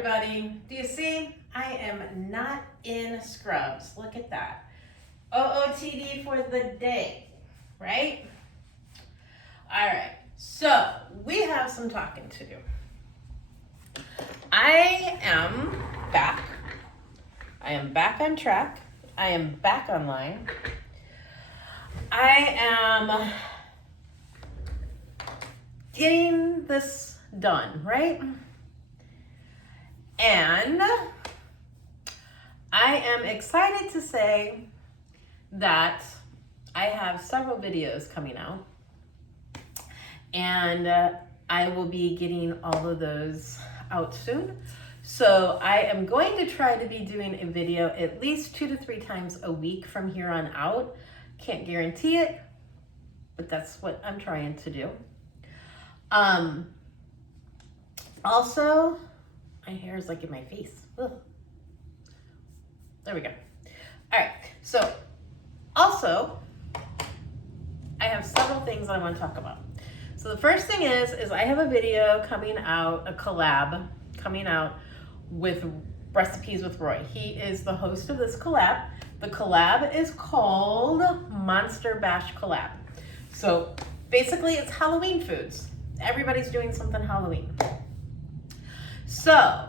everybody. Do you see? I am not in scrubs. Look at that. OOTD for the day, right? All right, so we have some talking to do. I am back. I am back on track. I am back online. I am getting this done, right? And I am excited to say that I have several videos coming out, and I will be getting all of those out soon. So I am going to try to be doing a video at least 2 to 3 times a week from here on out. Can't guarantee it, but that's what I'm trying to do. Also, my hair is like in my face. Ugh. There we go. All right, so also, I have several things that I want to talk about. So the first thing is I have a video coming out, a collab coming out with Recipes with Roy. He is the host of this collab. The collab is called Monster Bash Collab. So basically it's Halloween foods. Everybody's doing something Halloween. So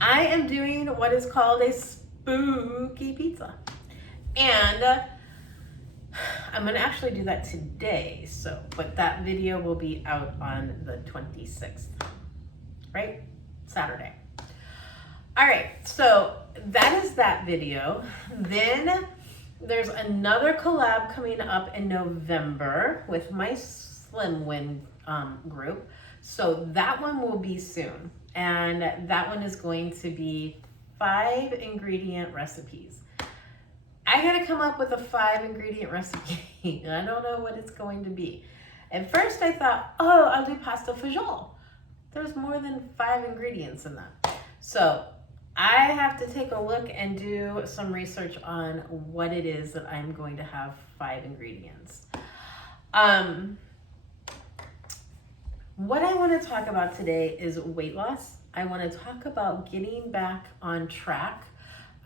I am doing what is called a spooky pizza. And I'm gonna actually do that today, but that video will be out on the 26th, right? Saturday. All right, so that is that video. Then there's another collab coming up in November with my Slim Win group. So that one will be soon. And that one is going to be 5 ingredient recipes. I gotta come up with a 5 ingredient recipe. I don't know what it's going to be. At first I thought, oh, I'll do pasta fagioli. There's more than 5 ingredients in that. So I have to take a look and do some research on what it is that I'm going to have 5 ingredients. What I want to talk about today is weight loss. I want to talk about getting back on track.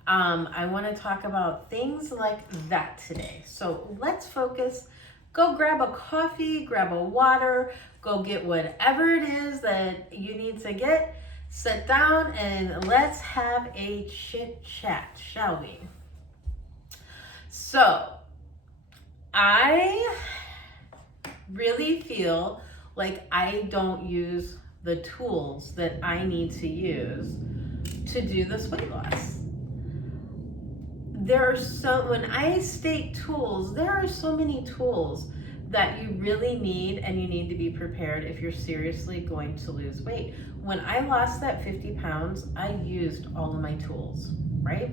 I want to talk about things like that today. So let's focus. Go grab a coffee, grab a water, go get whatever it is that you need to get. Sit down and let's have a chit chat, shall we? So I really feel like I don't use the tools that I need to use to do this weight loss. When I state tools, there are so many tools that you really need, and you need to be prepared if you're seriously going to lose weight. When I lost that 50 pounds, I used all of my tools, right?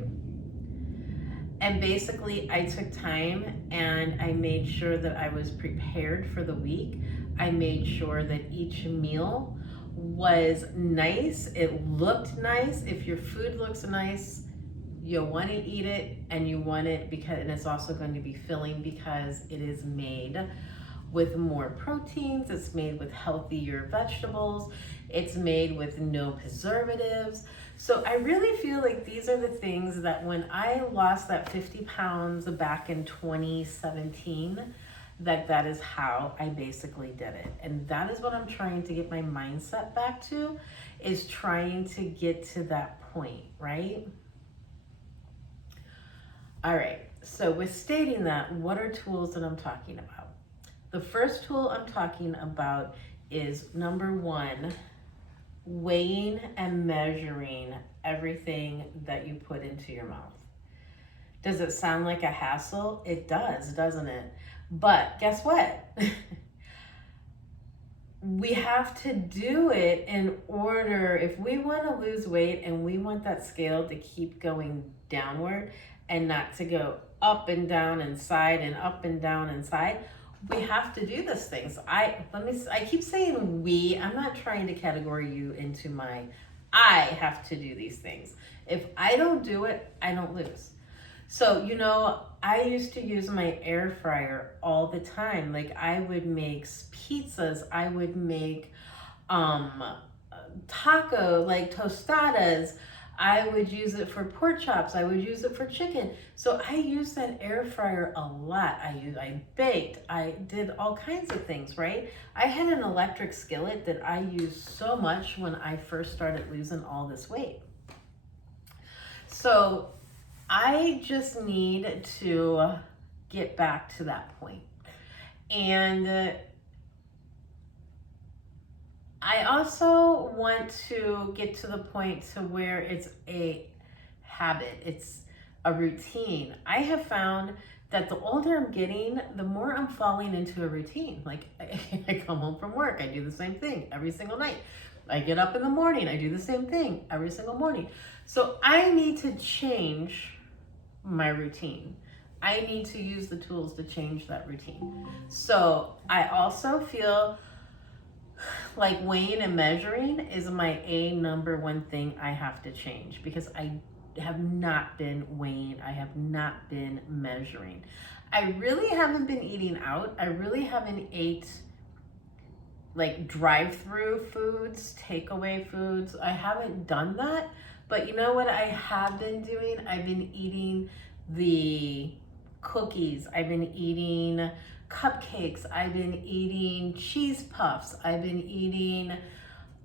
And basically I took time and I made sure that I was prepared for the week. I made sure that each meal was nice. It looked nice. If your food looks nice, you want to eat it, and you want it and it's also going to be filling because it is made with more proteins. It's made with healthier vegetables. It's made with no preservatives. So I really feel like these are the things that when I lost that 50 pounds back in 2017, that is how I basically did it. And that is what I'm trying to get my mindset back to, is trying to get to that point, right? All right, so with stating that, what are tools that I'm talking about? The first tool I'm talking about is, number 1, weighing and measuring everything that you put into your mouth. Does it sound like a hassle? It does, doesn't it? But guess what? We have to do it in order, if we want to lose weight and we want that scale to keep going downward and not to go up and down and side and up and down and side, we have to do these things. I keep saying we. I'm not trying to categorize you into I have to do these things. If I don't do it, I don't lose. So, I used to use my air fryer all the time. Like, I would make pizzas. I would make taco, like tostadas. I would use it for pork chops. I would use it for chicken. So I use that air fryer a lot. I baked. I did all kinds of things, right? I had an electric skillet that I used so much when I first started losing all this weight. So I just need to get back to that point. And I also want to get to the point to where it's a habit, it's a routine. I have found that the older I'm getting, the more I'm falling into a routine. Like I come home from work, I do the same thing every single night. I get up in the morning, I do the same thing every single morning. So I need to change my routine. I need to use the tools to change that routine. So I also feel like weighing and measuring is my number one thing I have to change, because I have not been weighing, I have not been measuring. I really haven't been eating out. I really haven't ate like drive-through foods, takeaway foods. I haven't done that. But you know what I have been doing? I've been eating the cookies. I've been eating cupcakes. I've been eating cheese puffs. I've been eating,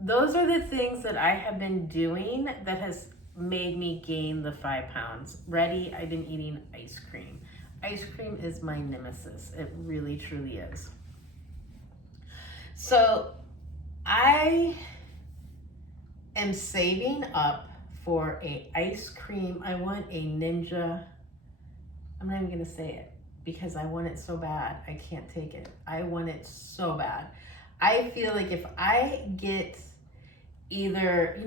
those are the things that I have been doing that has made me gain the 5 pounds. I've been eating ice cream. Ice cream is my nemesis. It really, truly is. So I am saving up for a ice cream. I want a Ninja. I'm not even gonna say it because I want it so bad. I can't take it. I want it so bad. I feel like if I get either,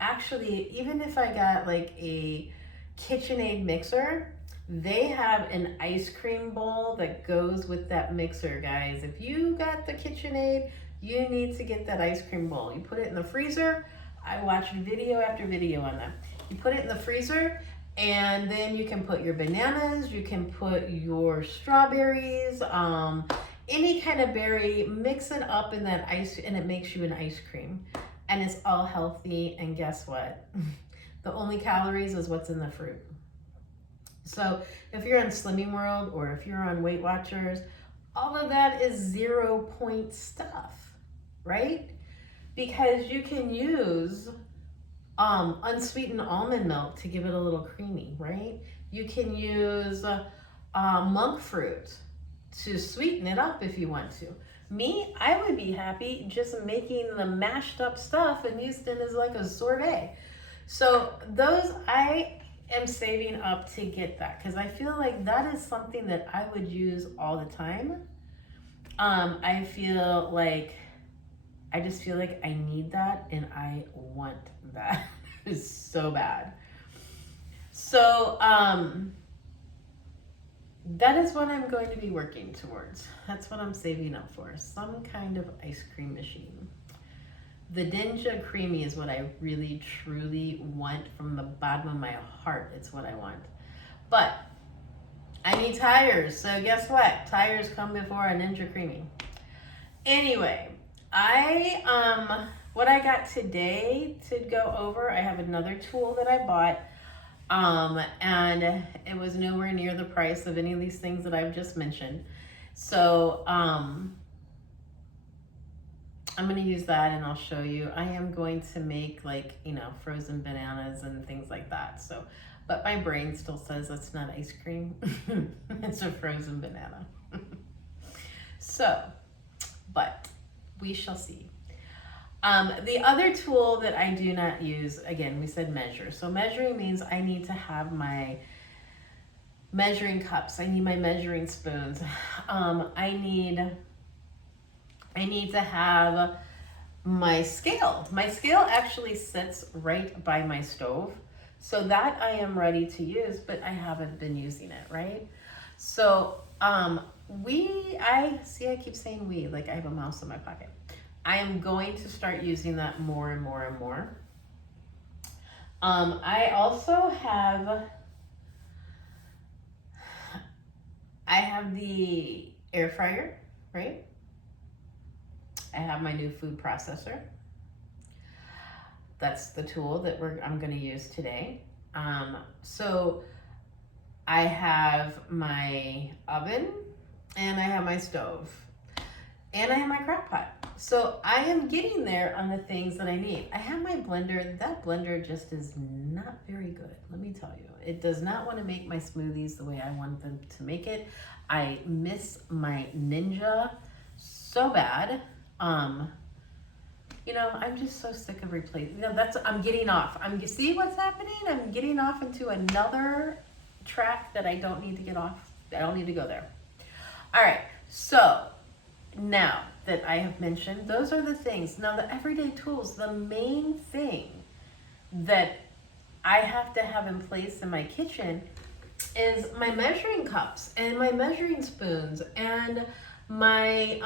actually, even if I got like a KitchenAid mixer, they have an ice cream bowl that goes with that mixer, guys. If you got the KitchenAid, you need to get that ice cream bowl. You put it in the freezer. I watched video after video on that. You put it in the freezer, and then you can put your bananas, you can put your strawberries, any kind of berry, mix it up in that ice, and it makes you an ice cream. And it's all healthy, and guess what? The only calories is what's in the fruit. So if you're on Slimming World or if you're on Weight Watchers, all of that is 0 point stuff, right? Because you can use unsweetened almond milk to give it a little creamy, right? You can use monk fruit to sweeten it up if you want to. Me, I would be happy just making the mashed up stuff and using it as like a sorbet. So those, I am saving up to get that because I feel like that is something that I would use all the time. I just feel like I need that and I want that so bad. So that is what I'm going to be working towards. That's what I'm saving up for. Some kind of ice cream machine. The Ninja Creamy is what I really, truly want from the bottom of my heart. It's what I want. But I need tires. So guess what? Tires come before a Ninja Creamy. Anyway, what I got today to go over, I have another tool that I bought. And it was nowhere near the price of any of these things that I've just mentioned. So, I'm going to use that and I'll show you. I am going to make frozen bananas and things like that. So, but my brain still says that's not ice cream. It's a frozen banana. So, but we shall see. The other tool that I do not use, again, we said measure. So measuring means I need to have my measuring cups. I need my measuring spoons. I need to have my scale. My scale actually sits right by my stove. So that I am ready to use, but I haven't been using it, right? So I keep saying we, like I have a mouse in my pocket. I am going to start using that more and more and more. I also have the air fryer, right? I have my new food processor. That's the tool that I'm going to use today. So I have my oven and I have my stove and I have my crock pot. So I am getting there on the things that I need. I have my blender. That blender just is not very good. Let me tell you, it does not want to make my smoothies the way I want them to make it. I miss my Ninja so bad. You know, I'm just so sick of replacing. You know, I'm getting off. See what's happening? I'm getting off into another track that I don't need to get off. I don't need to go there. All right. So now that I have mentioned, those are the things. Now the everyday tools, the main thing that I have to have in place in my kitchen is my measuring cups and my measuring spoons and my,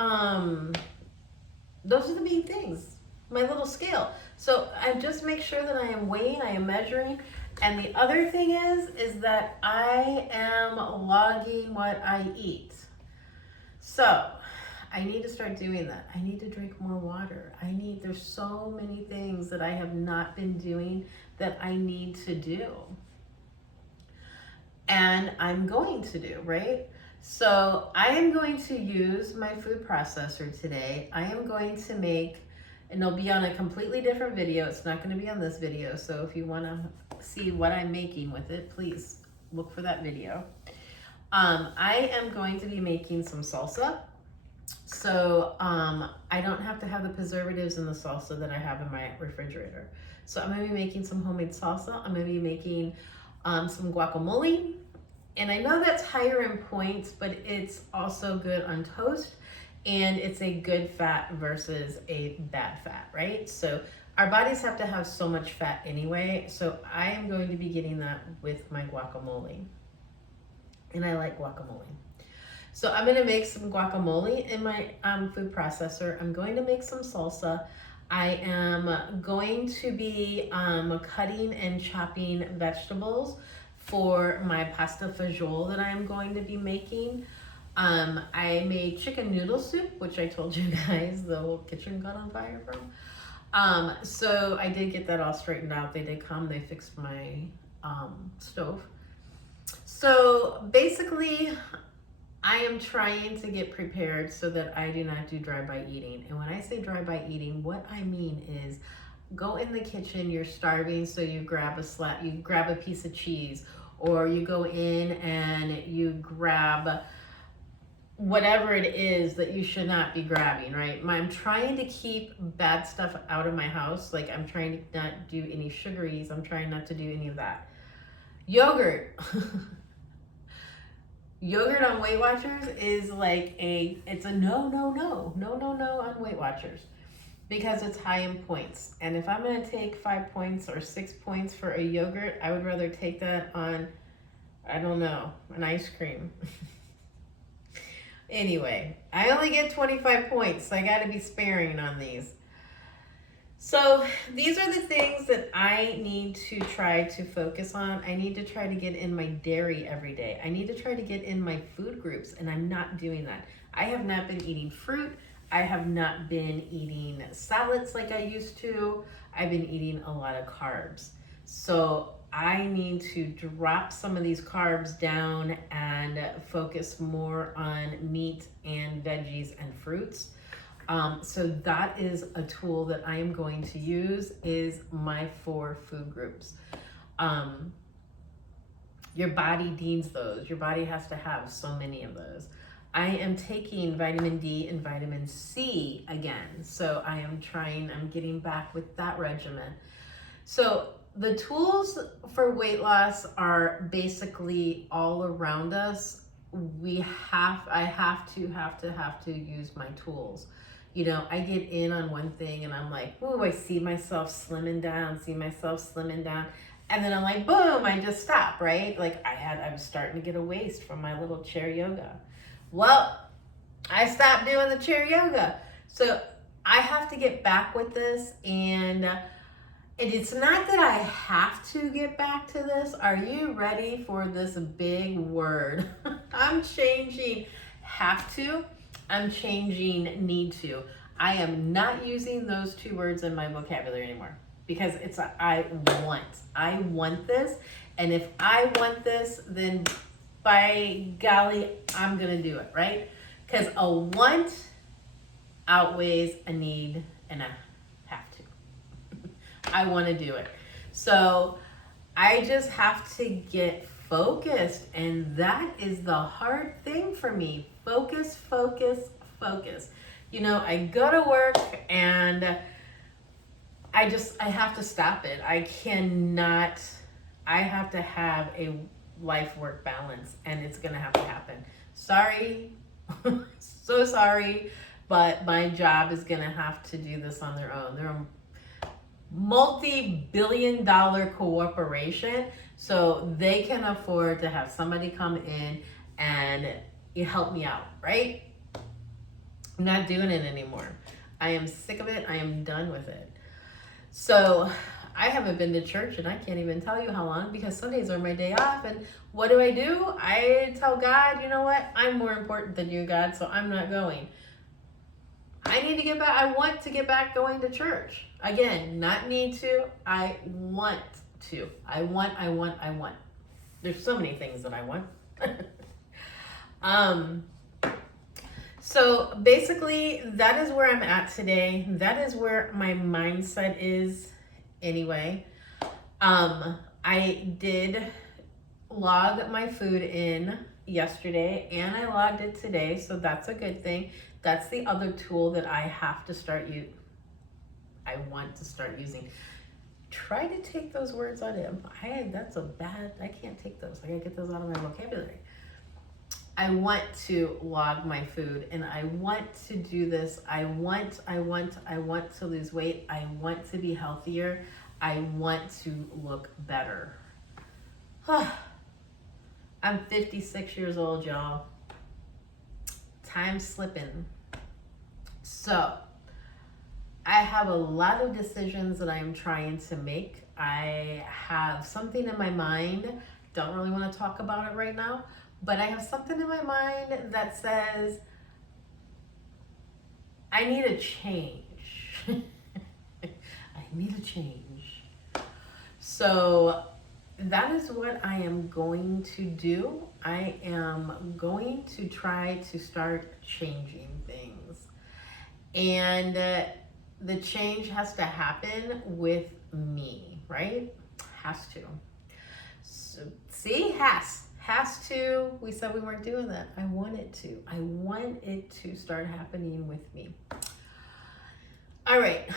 those are the main things. My little scale. So I just make sure that I am weighing, I am measuring. And the other thing is that I am logging what I eat. So I need to start doing that. I need to drink more water. There's so many things that I have not been doing that I need to do. And I'm going to do, right? So I am going to use my food processor today. I am going to make, and it'll be on a completely different video. It's not going to be on this video. So if you want to see what I'm making with it, please look for that video. I am going to be making some salsa. So I don't have to have the preservatives in the salsa that I have in my refrigerator. So I'm going to be making some homemade salsa. I'm going to be making some guacamole. And I know that's higher in points, but it's also good on toast. And it's a good fat versus a bad fat, right? So our bodies have to have so much fat anyway. So I am going to be getting that with my guacamole. And I like guacamole. So I'm gonna make some guacamole in my food processor. I'm going to make some salsa. I am going to be cutting and chopping vegetables for my pasta fagioli that I am going to be making. I made chicken noodle soup, which I told you guys the whole kitchen got on fire from. So I did get that all straightened out. They did come, they fixed my stove. So basically, I am trying to get prepared so that I do not do drive-by eating. And when I say drive-by eating, what I mean is go in the kitchen, you're starving, so you grab a piece of cheese, or you go in and you grab whatever it is that you should not be grabbing, right? I'm trying to keep bad stuff out of my house. Like I'm trying to not do any sugaries. I'm trying not to do any of that. Yogurt. Yogurt on Weight Watchers is like it's a no on Weight Watchers because it's high in points. And if I'm gonna take 5 points or 6 points for a yogurt, I would rather take that on, I don't know, an ice cream. Anyway, I only get 25 points, so I gotta be sparing on these. So these are the things that I need to try to focus on. I need to try to get in my dairy every day. I need to try to get in my food groups, and I'm not doing that. I have not been eating fruit. I have not been eating salads like I used to. I've been eating a lot of carbs. So I need to drop some of these carbs down and focus more on meat and veggies and fruits. So that is a tool that I am going to use is my 4 food groups. Your body needs those. Your body has to have so many of those. I am taking vitamin D and vitamin C again. So I'm getting back with that regimen. So the tools for weight loss are basically all around us. I have to use my tools. You know, I get in on one thing and I'm like, oh, I see myself slimming down. And then I'm like, boom, I just stop, right? Like I was starting to get a waist from my little chair yoga. Well, I stopped doing the chair yoga. So I have to get back with this, and it's not that I have to get back to this. Are you ready for this big word? I'm changing have to. I'm changing need to. I am not using those 2 words in my vocabulary anymore. because it's a I want this, and if I want this, then by golly, I'm gonna do it, right? Because a want outweighs a need and a have to. I want to do it. So I just have to get focused, and that is the hard thing for me. Focus, focus, focus. You know, I go to work and I have to stop it. I have to have a life work balance, and it's going to have to happen. Sorry. So sorry, but my job is going to have to do this on their own. They're a multi-billion-dollar corporation, so they can afford to have somebody come in and help me out, right? I'm not doing it anymore. I am sick of it. I am done with it. So I haven't been to church, and I can't even tell you how long, because Sundays are my day off. And what do? I tell God, you know what? I'm more important than you, God, so I'm not going. I need to get back. I want to get back going to church. Again, not need to. I want to. I want. There's so many things that I want. So basically, that is where I'm at today. That is where my mindset is anyway. I did log my food in yesterday, and I logged it today, so that's a good thing. That's the other tool that I have to I want to start using. Try to take those words out of I can't take those. I gotta get those out of my vocabulary. I want to log my food, and I want to do this. I want to lose weight. I want to be healthier. I want to look better. I'm 56 years old, y'all. Time's slipping. So I have a lot of decisions that I'm trying to make. I have something in my mind. Don't really want to talk about it right now, but I have something in my mind that says I need a change. I need a change. So that is what I am going to do. I am going to try to start changing things. And the change has to happen with me, right? Has to. So, see, has to. We said we weren't doing that. I want it to. I want it to start happening with me. All right,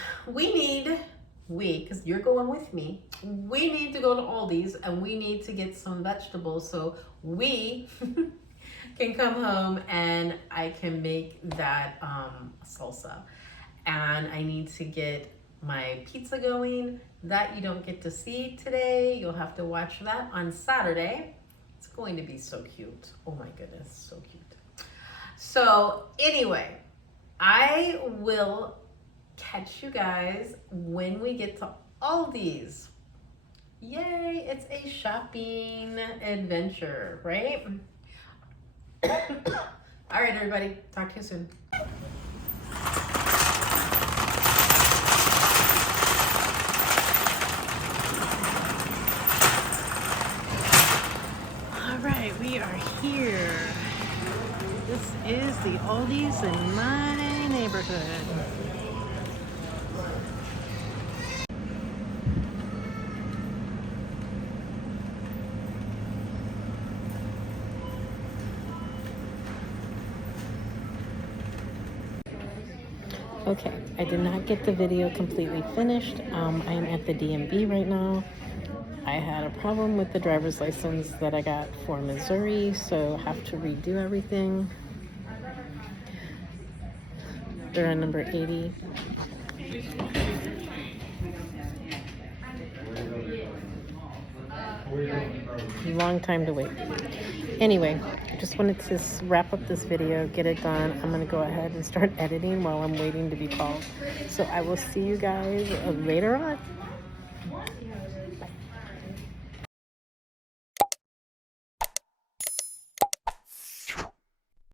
because you're going with me, we need to go to Aldi's, and we need to get some vegetables so we can come home and I can make that salsa. And I need to get my pizza going. That you don't get to see today. You'll have to watch that on Saturday. It's going to be so cute. Oh my goodness, so cute. So anyway, I will catch you guys when we get to Aldi's. Yay, it's a shopping adventure, right? All right, everybody, talk to you soon. All right, we are here. This is the Aldi's in my neighborhood. Okay, I did not get the video completely finished. I am at the DMV right now. I had a problem with the driver's license that I got for Missouri, so I have to redo everything. They're on number 80. Long time to wait. Anyway, just wanted to wrap up this video, get it done. I'm going to go ahead and start editing while I'm waiting to be called. So I will see you guys later on.